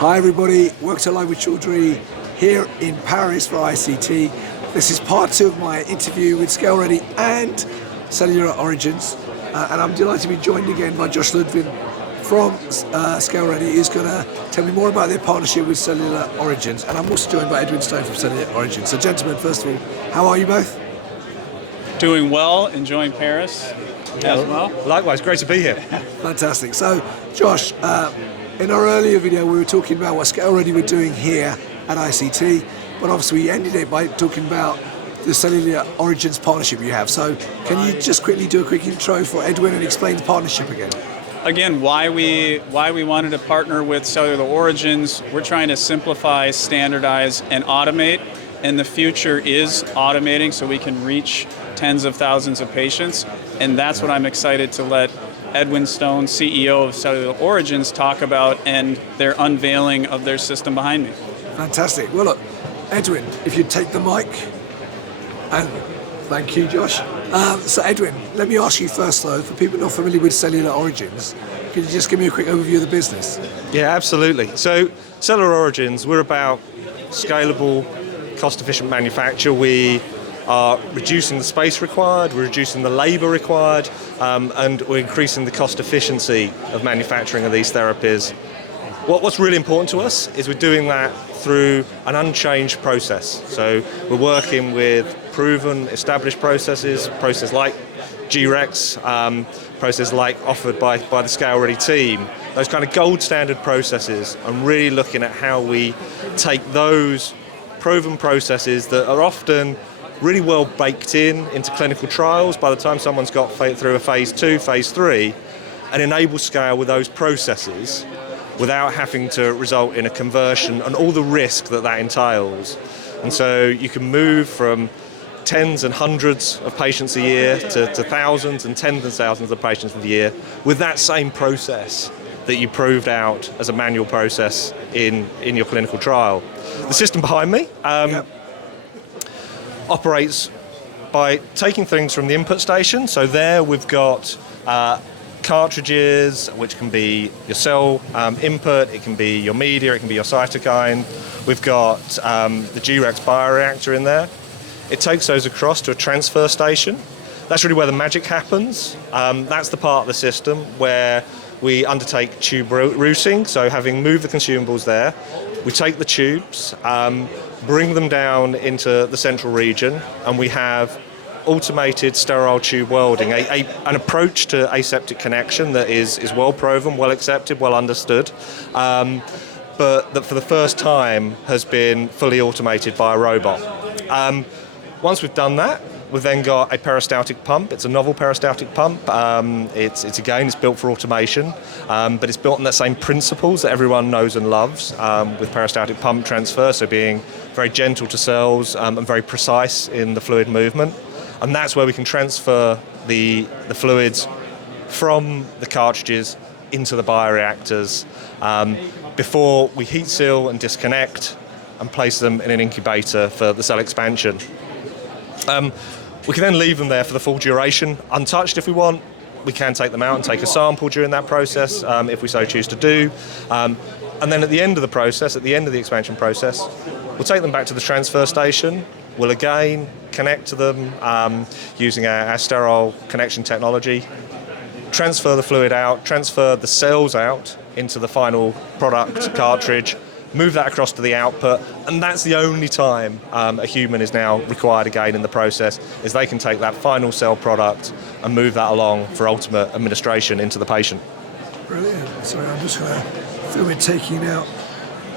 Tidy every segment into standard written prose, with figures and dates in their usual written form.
Hi everybody, welcome to Live with Chaudhry here in Paris for ICT. This is part 2 of my interview with ScaleReady and Cellular Origins, and I'm delighted to be joined again by Josh Ludwig from ScaleReady, who's going to tell me more about their partnership with Cellular Origins, and I'm also joined by Edwin Stone from Cellular Origins. So gentlemen, first of all, how are you both? Doing well, enjoying Paris as well. Likewise, great to be here. Fantastic. So Josh, in our earlier video we were talking about what ScaleReady were doing here at ICT, but obviously we ended it by talking about the Cellular Origins partnership you have. So can you just quickly do a quick intro for Edwin and explain the partnership again? Again, why we wanted to partner with Cellular Origins. We're trying to simplify, standardize, and automate, and the future is automating so we can reach tens of thousands of patients, and that's what I'm excited to let Edwin Stone, CEO of Cellular Origins, talk about and their unveiling of their system behind me. Fantastic. Well look, Edwin, if you'd take the mic, and thank you, Josh. So Edwin, let me ask you first though, for people not familiar with Cellular Origins, could you just give me a quick overview of the business? Yeah, absolutely. So Cellular Origins, we're about scalable, cost-efficient manufacture. We are reducing the space required, we're reducing the labour required, and we're increasing the cost efficiency of manufacturing of these therapies. What's really important to us is we're doing that through an unchanged process. So we're working with proven, established processes like G-Rex, processes like offered by the ScaleReady team, those kind of gold standard processes, and really looking at how we take those proven processes that are often really well baked into clinical trials by the time someone's got through a phase 2, phase 3, and enable scale with those processes without having to result in a conversion and all the risk that entails. And so you can move from tens and hundreds of patients a year to thousands and tens of thousands of patients a year with that same process that you proved out as a manual process in your clinical trial. The system behind me operates by taking things from the input station. So there we've got cartridges, which can be your cell input, it can be your media, it can be your cytokine. We've got the G-Rex bioreactor in there. It takes those across to a transfer station. That's really where the magic happens. That's the part of the system where we undertake tube routing. So having moved the consumables there, we take the tubes, bring them down into the central region, and we have automated sterile tube welding, an approach to aseptic connection that is well proven, well accepted, well understood, but that for the first time has been fully automated by a robot. Once we've done that, we've then got a peristaltic pump. It's a novel peristaltic pump. It's built for automation, but it's built on the same principles that everyone knows and loves with peristaltic pump transfer, so being very gentle to cells and very precise in the fluid movement. And that's where we can transfer the fluids from the cartridges into the bioreactors before we heat seal and disconnect and place them in an incubator for the cell expansion. We can then leave them there for the full duration, untouched if we want. We can take them out and take a sample during that process if we so choose to do. And then at the end of the process, at the end of the expansion process, we'll take them back to the transfer station. We'll again connect to them using our sterile connection technology, transfer the fluid out, transfer the cells out into the final product cartridge, move that across to the output, and that's the only time a human is now required again in the process, is they can take that final cell product and move that along for ultimate administration into the patient. Brilliant. Sorry, I'm just going to film it taking out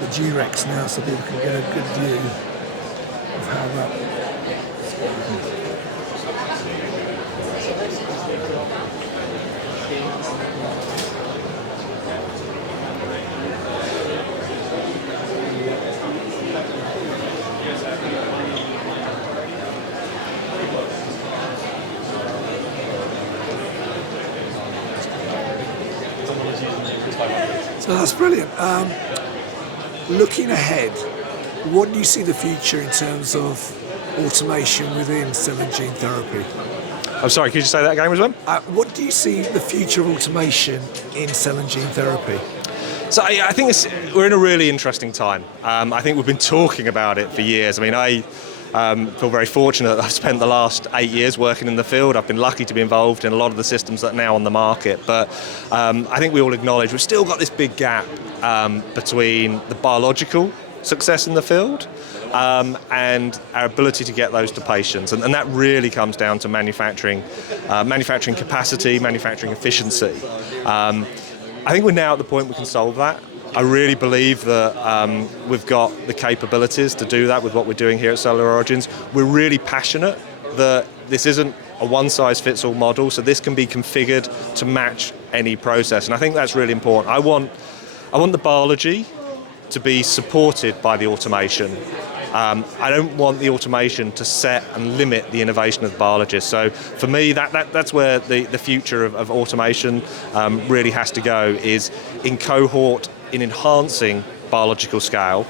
the G-Rex now so people can get a good view of how that... So that's brilliant. Looking ahead, what do you see the future in terms of automation within cell and gene therapy? I'm sorry, could you say that again, Rabin? What do you see the future of automation in cell and gene therapy? So I think we're in a really interesting time. I think we've been talking about it for years. I mean, I feel very fortunate that I've spent the last 8 years working in the field. I've been lucky to be involved in a lot of the systems that are now on the market. But I think we all acknowledge we've still got this big gap between the biological success in the field and our ability to get those to patients. And that really comes down to manufacturing capacity, manufacturing efficiency. I think we're now at the point we can solve that. I really believe that we've got the capabilities to do that with what we're doing here at Cellular Origins. We're really passionate that this isn't a one-size-fits-all model, so this can be configured to match any process. And I think that's really important. I want the biology to be supported by the automation. I don't want the automation to set and limit the innovation of the biologist. So for me, that's where the future of automation really has to go, is in cohort, in enhancing biological scale,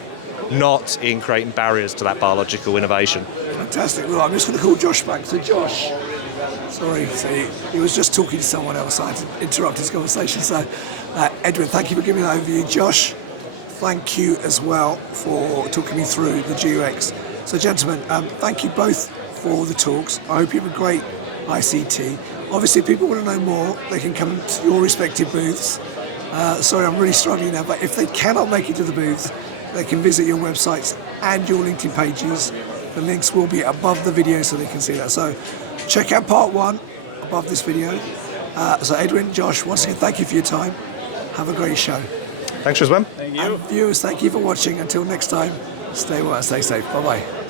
not in creating barriers to that biological innovation. Fantastic. Well, I'm just going to call Josh back. So Josh, sorry, so he was just talking to someone else. I had to interrupt his conversation. So Edwin, thank you for giving that overview. Josh, thank you as well for talking me through the 𝐒𝐿𝐴. So gentlemen, thank you both for the talks. I hope you have a great ICT. Obviously, if people want to know more, they can come to your respective booths. Sorry, I'm really struggling now, but if they cannot make it to the booths, they can visit your websites and your LinkedIn pages. The links will be above the video so they can see that. So check out part 1 above this video. So Edwin, Josh, once again, thank you for your time. Have a great show. Thanks, Rizwan. Thank you. And viewers, thank you for watching. Until next time, stay well and stay safe. Bye-bye.